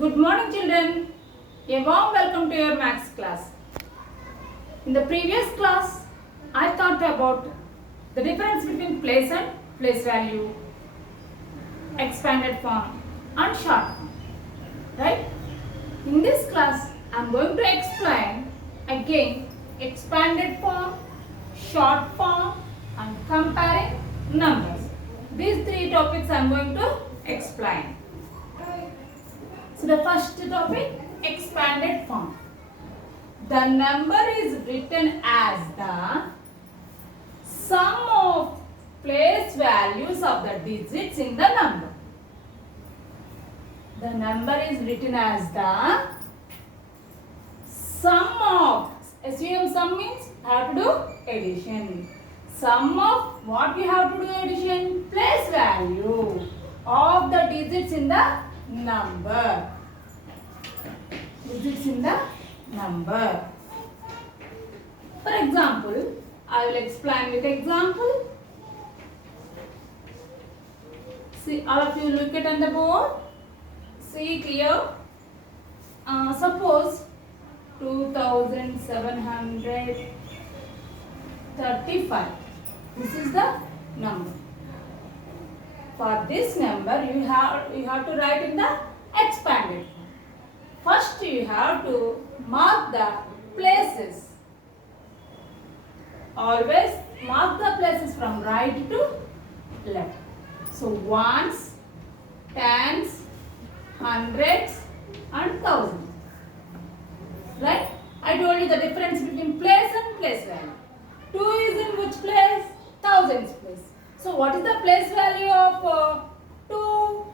Good morning children. A warm welcome to your maths class. In the previous class, I talked about the difference between place and place value, expanded form and short form. Right? In this class, I am going to explain again expanded form, short form and comparing numbers. These three topics I am going to explain. So the first topic, expanded form. The number is written as the sum of place values of the digits in the number. The number is written as the sum of, assume sum means have to do addition. Sum of what we have to do addition? Place value of the digits in the number. Digits in the number. For example, I will explain with example. See, all of you look at on the board. See clear. Suppose 2735. This is the number. For this number, you have to write in the expanded form. First, you have to mark the places. Always mark the places from right to left. So, ones, tens, hundreds and thousands. Right? I told you the difference between place and place value. 2 is in which place? Thousands place. So, what is the place value of 2?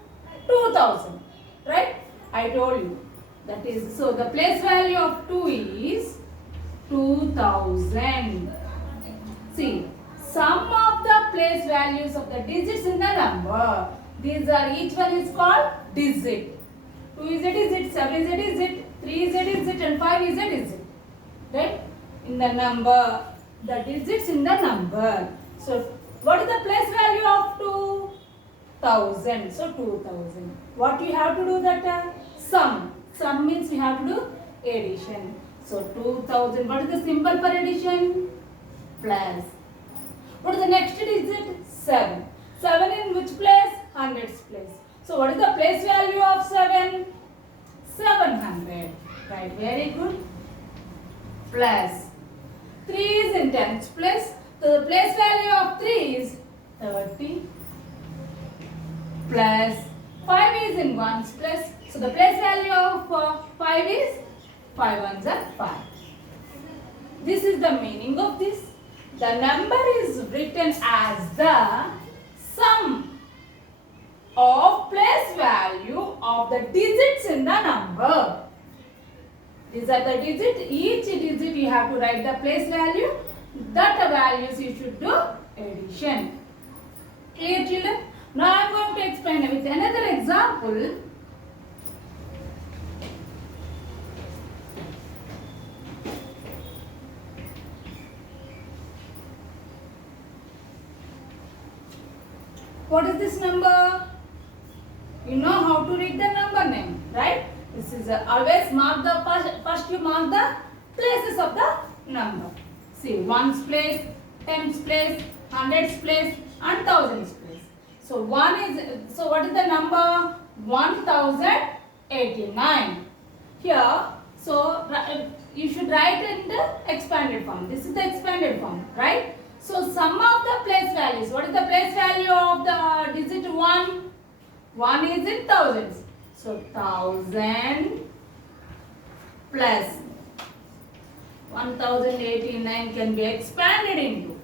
2000. Right? I told you. That is, so the place value of 2 is 2000. See, sum of the place values of the digits in the number. These are, each one is called digit. 2 is a digit, 7 is a digit, 3 is a digit and 5 is a digit. Right? In the number, the digits in the number. So, what is the place value of 2000? So, 2000. What you have to do that? Sum. Sum means we have to do addition. So 2000. What is the symbol for addition? Plus. What is the next digit? 7. 7 in which place? Hundreds place. So what is the place value of 7? 700. Right. Very good. Plus. 3 is in tens place. So the place value of 3 is 30. Plus. 5 is in ones place. So the place value of 5 is 5 ones are 5. This is the meaning of this. The number is written as the sum of place value of the digits in the number. These are the digits. Each digit you have to write the place value. That values you should do addition. Clear children? Now I am going to explain with another example. What is this number? You know how to read the number name, right? This is always mark the first you mark the places of the number. See, ones place, tens place, hundreds place and thousands place. So what is the number? 1089. Here, so you should write in the expanded form. This is the expanded form, right? So sum of the place values. What is the place value of the digit 1? 1 is in thousands. So 1000 plus 1089 can be expanded into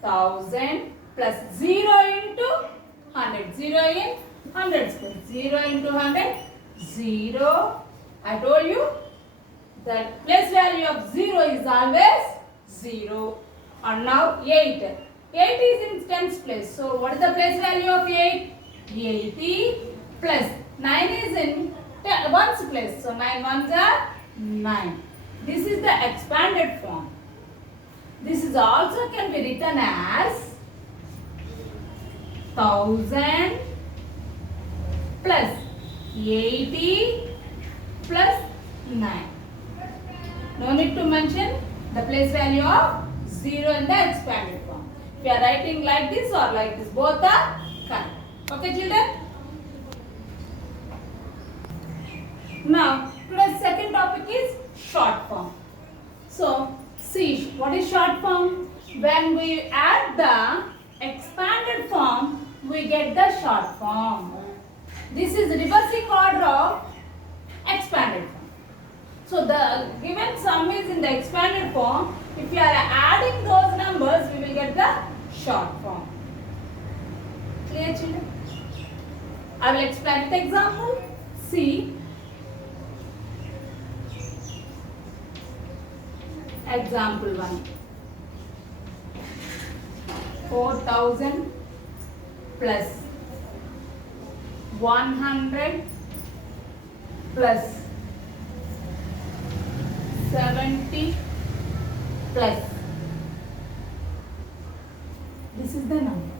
1000 plus 0 into 100. 0 in hundreds place. 0 into 100. 0. I told you that place value of 0 is always 0. And now 8. 8 is in tens place. So what is the place value of 8? 80 plus 9 is in ones place. So 9 ones are 9. This is the expanded form. This is also can be written as 1000 plus 80 plus 9. No need to mention the place value of 0 in the expanded form. If you are writing like this or like this, both are correct. Okay, children? Now, today's second topic is short form. So, see, what is short form? When we add the expanded form, we get the short form. This is reversing order of expanded form. So, the given sum is in the expanded form. If you are adding those numbers, we will get the short form. Clear, children? I will explain the example. See. Example 1. 4,000 plus 100 plus 70 plus. This is the number.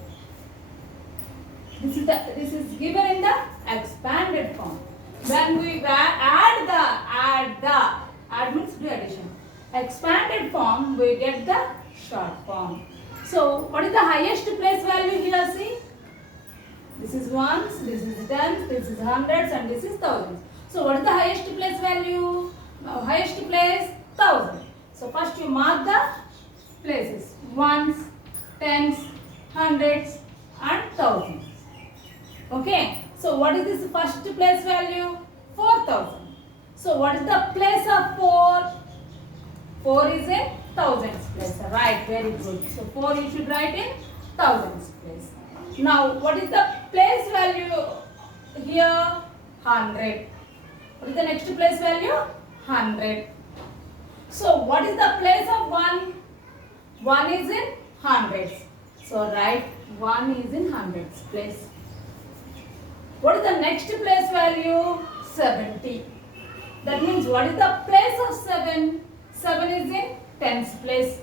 This is given in the expanded form. When we add means do addition. Expanded form, we get the short form. So, what is the highest place value here? See, this is ones, this is tens, this is hundreds, and this is thousands. So, what is the highest place value? Now, highest place 1000. So, first you mark the places: ones, tens, hundreds, and thousands. Okay. So, what is this first place value? 4000. So, what is the place of 4? 4 is in thousands place. Right, very good. So 4 you should write in thousands place. Now what is the place value here? 100. What is the next place value? 100. So what is the place of 1? 1 is in hundreds. So write 1 is in hundreds place. What is the next place value? 70. That means what is the place of 7? 7 is in tens place.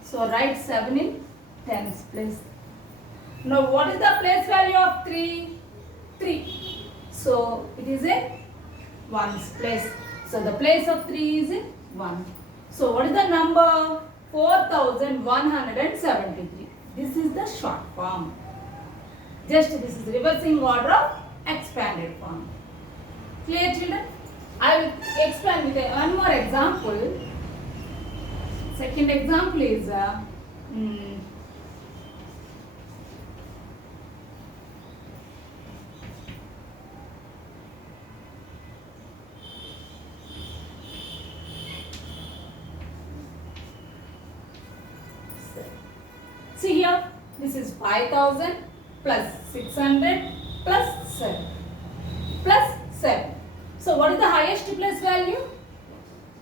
So write 7 in tens place. Now what is the place value of 3? 3. So it is in ones place. So the place of 3 is in 1. So what is the number? 4173. This is the short form. Just this is reversing order of expanded form. Clear, children? I will explain with one more example. Second example is see here, this is 5000 plus 600 plus 7 plus 7. So what is the highest place value?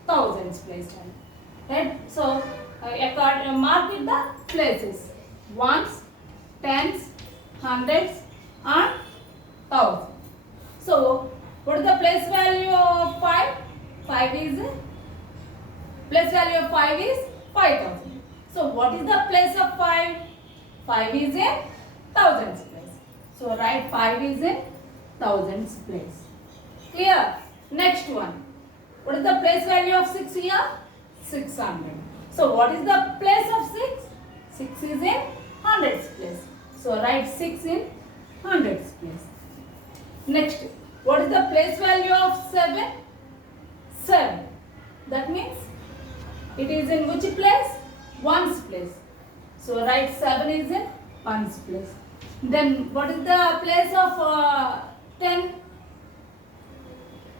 Thousands place value. Right? So mark it the places: ones, tens, hundreds, and thousands. So what is the place value of 5? 5 is place value of 5 is 5000. So what is the place of 5? 5 is in thousands place. So write 5 is in thousands place. Clear? Next one. What is the place value of 6 here? 600. So what is the place of 6? 6 is in hundreds place. So write 6 in hundreds place. Next, what is the place value of 7? 7. That means it is in which place? Ones place. So write 7 is in ones place. Then what is the place of 10?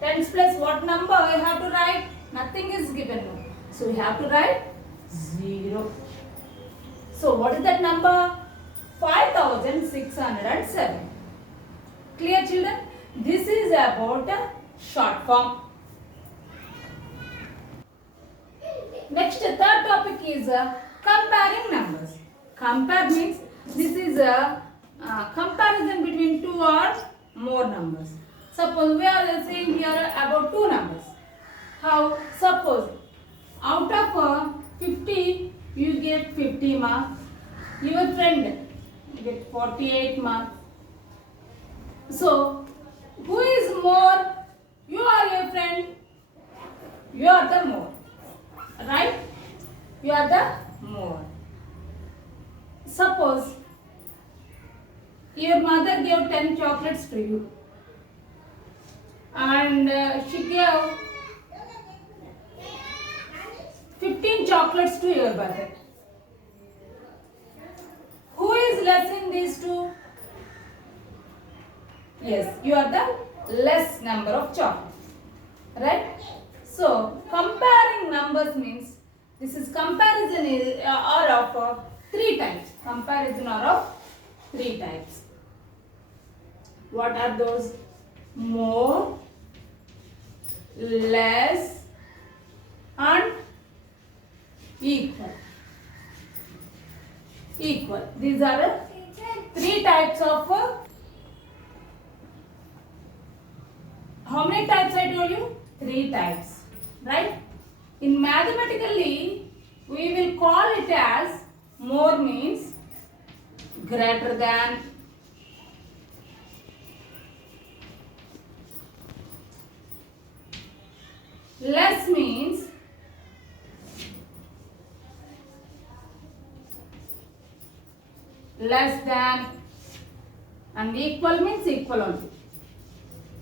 Tens place what number we have to write? Nothing is given. So we have to write 0. So what is that number? 5607. Clear, children? This is about a short form. Next, third topic is comparing numbers. Compare means this is a comparison between two or more numbers. Suppose we are saying here about two numbers. How? Suppose out of 50 you get 50 marks. Your friend get 48 marks. So who is more? You or your friend? You are the more. Right? You are the more. Suppose your mother gave 10 chocolates to you and she gave 15 chocolates to your brother. Who is less in these two? Yes, you are the less number of chocolates. Right? So, comparing numbers means this is comparison are of three types. Comparison are of three types. What are those? More, less, and equal. Equal. These are three types of. How many types I told you? Three types. Right? In mathematically, we will call it as more means greater than, less means less than, and equal means equal only.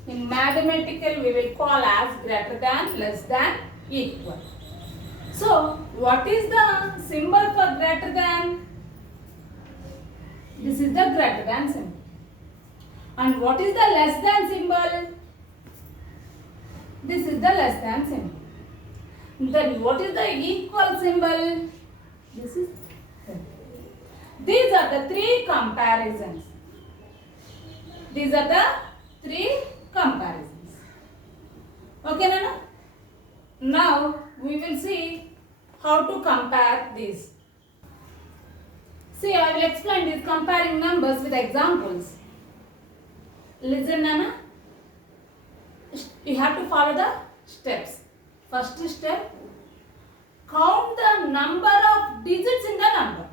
In mathematical, we will call as greater than, less than, equal. So, what is the symbol for greater than? This is the greater than symbol. And what is the less than symbol? This is the less than symbol. Then what is the equal symbol? This is. These are the three comparisons. These are the three comparisons. Okay, Nana? Now we will see how to compare these. See, I will explain these comparing numbers with examples. Listen, Nana. You have to follow the steps. First step, count the number of digits in the number.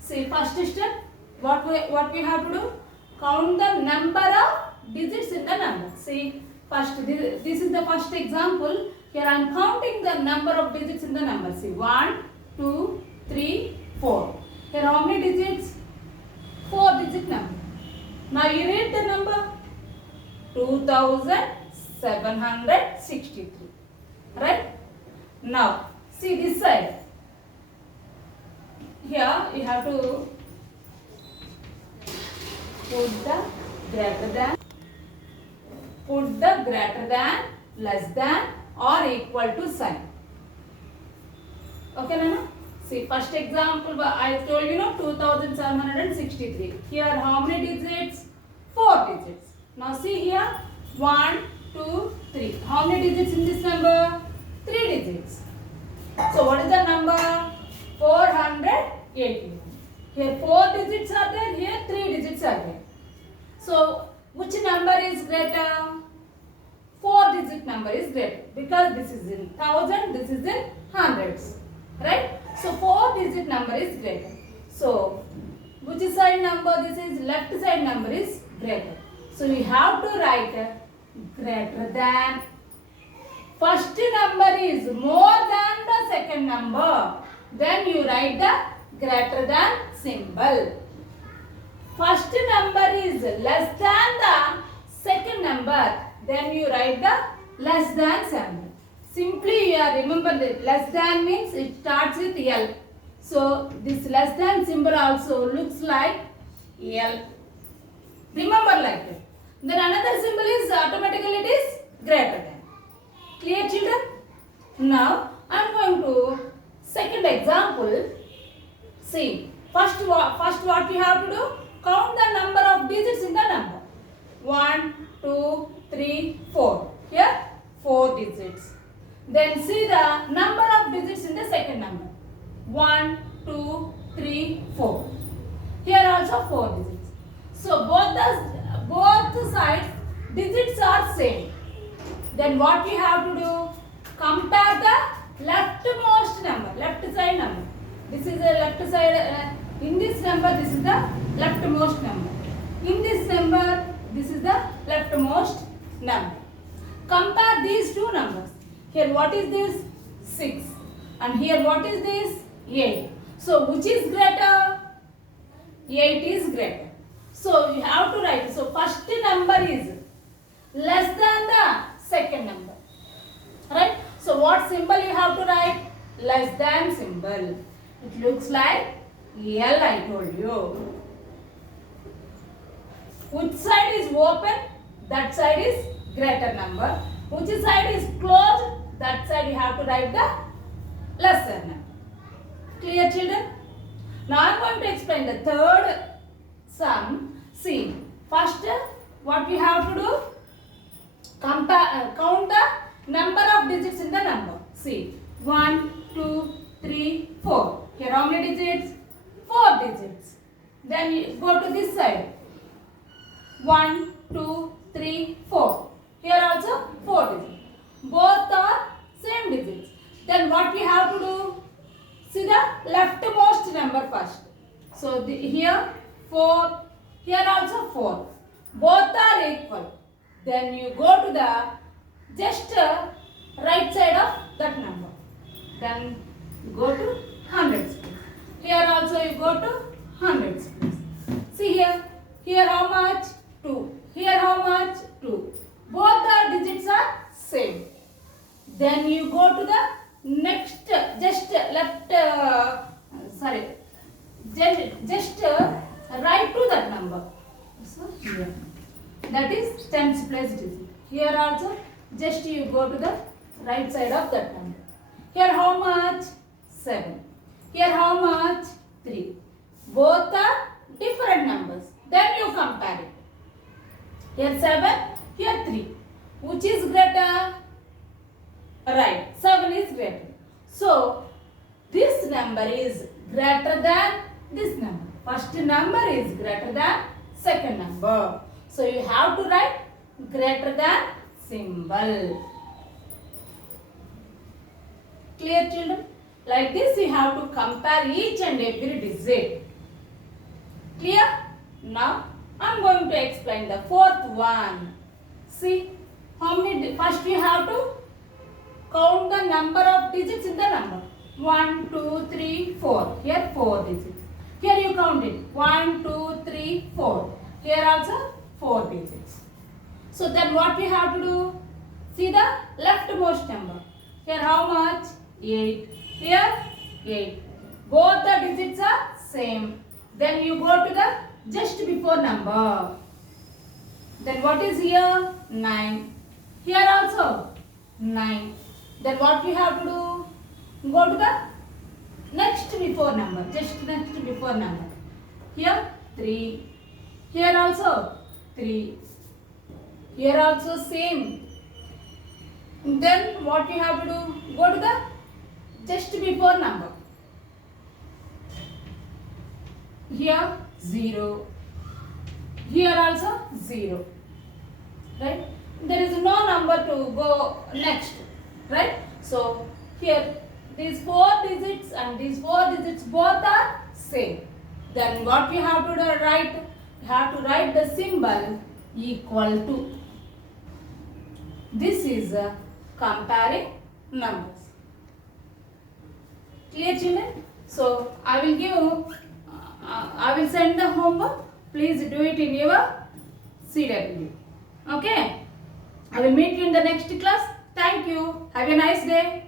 See, first step, what we have to do? Count the number of digits in the number. See, first, this is the first example. Here I am counting the number of digits in the number. See, 1, 2, 3, 4. Here how many digits? 4 digit number. Now you read the number. 2763. Right? Now, see this side. Here you have to put the greater than, less than, or equal to sign. Okay, Nana? See, first example, I told you 2763. Here how many digits? 4 digits. Now see here, 1, 2, 3. How many digits in this number? 3 digits. So what is the number? 481. Here 4 digits are there, here 3 digits are there. So which number is greater? 4 digit number is greater because this is in thousand, this is in hundreds. Right? So 4 digit number is greater. So which side number? This is left side number is greater. So we have to write greater than. First number is more than the second number. Then you write the greater than symbol. First number is less than the second number. Then you write the less than symbol. Simply you remember that less than means it starts with L. So this less than symbol also looks like L. Remember like that. Then another symbol is automatically it is greater than. Clear, children? Now I am going to second example. See, first what we have to do? Count the number of digits in the number. 1, 2, 3, 4. Here 4 digits. Then see the number of digits in the second number. 1, 2, 3, 4. Here also 4 digits. So both sides digits are same. Then what we have to do? Compare the leftmost number, left side number. This is a left side. In this number, this is the leftmost number. In this number, this is the leftmost number. Compare these two numbers. Here what is this? 6. And here what is this? 8. So which is greater? 8 is greater. So you have to write. So first number is less than the second number. Right? So what symbol you have to write? Less than symbol. It looks like L, I told you. Which side is open? That side is greater number. Which side is closed? That side you have to write the lesser number. Clear, children? Now I am going to explain the third sum. See, first what we have to do? Count the number of digits in the number. See, 1, 2, 3, 4. Here how many digits? 4 digits. Then you go to this side. 1, 2, 3, 4. Here also 4 digits. Both are same digits. Then what we have to do? See the leftmost number first. So here 4. Here also 4. Both are equal. Then you go to the just right side of that number. Then you go to hundreds place. Here also you go to hundreds place. See here. Here how much? 2. Here how much? 2. Both the digits are same. Then you go to the next just left just right to that number. So here. That is tens place digit. Here also just you go to the right side of that number. Here how much? 7. Here how much? 3. Both are different numbers. Then you compare it. Here 7, here 3. Which is greater? Right, 7 is greater. So, this number is greater than this number. First number is greater than second number. So, you have to write greater than symbol. Clear, children? Like this, you have to compare each and every digit. Clear? Now, I am going to explain the fourth one. See, how many? First, we have to count the number of digits in the number. 1, 2, 3, 4. Here 4 digits. Here you count it. 1, 2, 3, 4. Here also 4 digits. So then what we have to do? See the leftmost number. Here how much? 8. Here 8. Both the digits are same. Then you go to the just before number. Then what is here? 9. Here also 9. Then what we have to do? Go to the next before number. Just next before number. Here 3. Here also 3. Here also same. Then what we have to do? Go to the just before number. Here 0. Here also 0. Right? There is no number to go next. Right? So here these 4 digits and these 4 digits both are same. Then what we have to do, write? We have to write the symbol equal to. This is comparing numbers. Clear, children? So I will send the homework. Please do it in your CW. Okay? I will meet you in the next class. Thank you. Have a nice day.